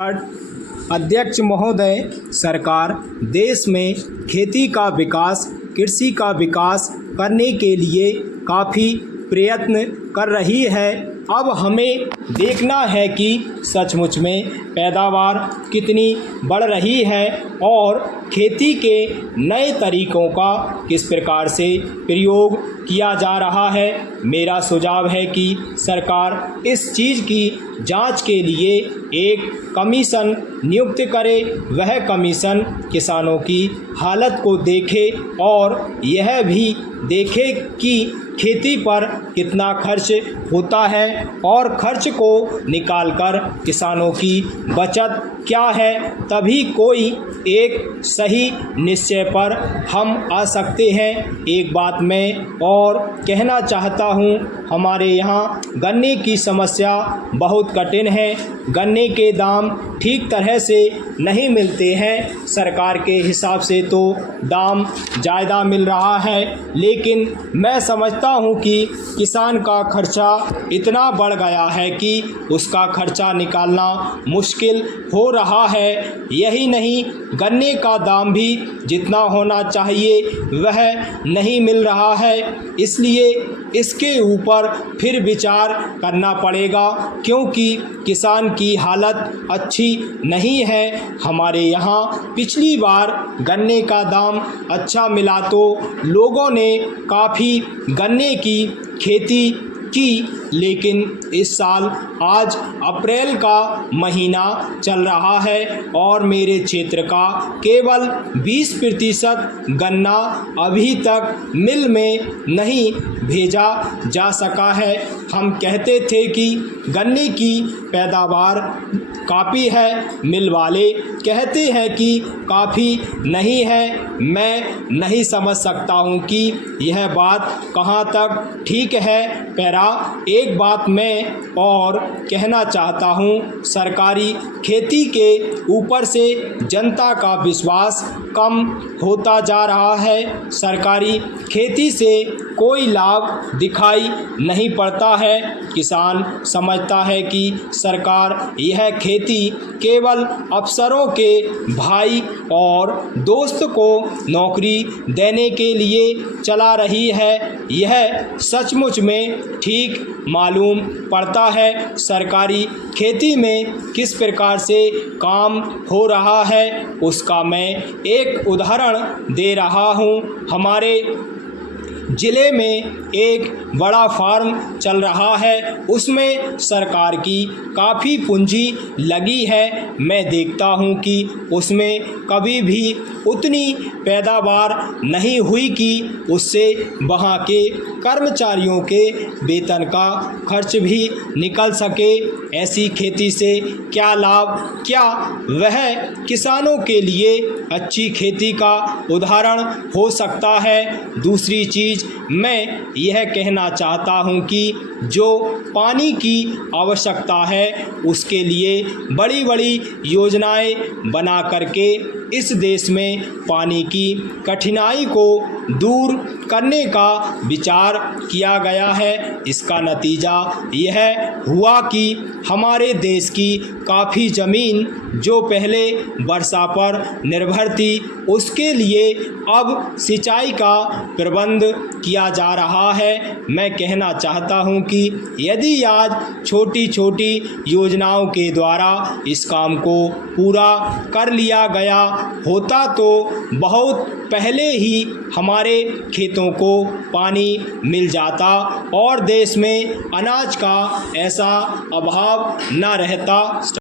अध्यक्ष महोदय, सरकार देश में खेती का विकास, कृषि का विकास करने के लिए काफ़ी प्रयत्न कर रही है। अब हमें देखना है कि सचमुच में पैदावार कितनी बढ़ रही है और खेती के नए तरीक़ों का किस प्रकार से प्रयोग किया जा रहा है। मेरा सुझाव है कि सरकार इस चीज़ की जांच के लिए एक कमीशन नियुक्त करे। वह कमीशन किसानों की हालत को देखे और यह भी देखे कि खेती पर कितना खर्च होता है और खर्च को निकालकर किसानों की बचत क्या है। तभी कोई एक सही निश्चय पर हम आ सकते हैं। एक बात मैं और कहना चाहता हूँ, हमारे यहाँ गन्ने की समस्या बहुत कठिन है। गन्ने के दाम ठीक तरह से नहीं मिलते हैं। सरकार के हिसाब से तो दाम ज़्यादा मिल रहा है, लेकिन मैं समझता हूँ कि किसान का खर्चा इतना बढ़ गया है कि उसका खर्चा निकालना मुश्किल हो रहा है। यही नहीं, गन्ने का दाम भी जितना होना चाहिए वह नहीं मिल रहा है। इसलिए इसके ऊपर फिर विचार करना पड़ेगा, क्योंकि किसान की हालत अच्छी नहीं है। हमारे यहाँ पिछली बार गन्ने का दाम अच्छा मिला तो लोगों ने काफ़ी गन्ने की खेती की, लेकिन इस साल आज अप्रैल का महीना चल रहा है और मेरे क्षेत्र का केवल 20% गन्ना अभी तक मिल में नहीं भेजा जा सका है। हम कहते थे कि गन्ने की पैदावार काफ़ी है, मिल वाले कहते हैं कि काफ़ी नहीं है। मैं नहीं समझ सकता हूँ कि यह बात कहाँ तक ठीक है। पैरा एक बात मैं और कहना चाहता हूँ, सरकारी खेती के ऊपर से जनता का विश्वास कम होता जा रहा है। सरकारी खेती से कोई लाभ दिखाई नहीं पड़ता है। किसान समझता है कि सरकार यह खेती केवल अफसरों के भाई और दोस्त को नौकरी देने के लिए चला रही है। यह सचमुच में ठीक मालूम पड़ता है। सरकारी खेती में किस प्रकार से काम हो रहा है उसका मैं एक उदाहरण दे रहा हूँ। हमारे ज़िले में एक बड़ा फार्म चल रहा है, उसमें सरकार की काफ़ी पूंजी लगी है। मैं देखता हूँ कि उसमें कभी भी उतनी पैदावार नहीं हुई कि उससे वहाँ के कर्मचारियों के वेतन का खर्च भी निकल सके। ऐसी खेती से क्या लाभ, क्या वह किसानों के लिए अच्छी खेती का उदाहरण हो सकता है। दूसरी चीज़ मैं यह कहना चाहता हूँ कि जो पानी की आवश्यकता है उसके लिए बड़ी बड़ी योजनाएं बना करके इस देश में पानी की कठिनाई को दूर करने का विचार किया गया है। इसका नतीजा यह हुआ कि हमारे देश की काफ़ी ज़मीन जो पहले वर्षा पर निर्भर थी, उसके लिए अब सिंचाई का प्रबंध किया जा रहा है। मैं कहना चाहता हूं कि यदि आज छोटी छोटी योजनाओं के द्वारा इस काम को पूरा कर लिया गया होता तो बहुत पहले ही हमारे खेतों को पानी मिल जाता और देश में अनाज का ऐसा अभाव न रहता।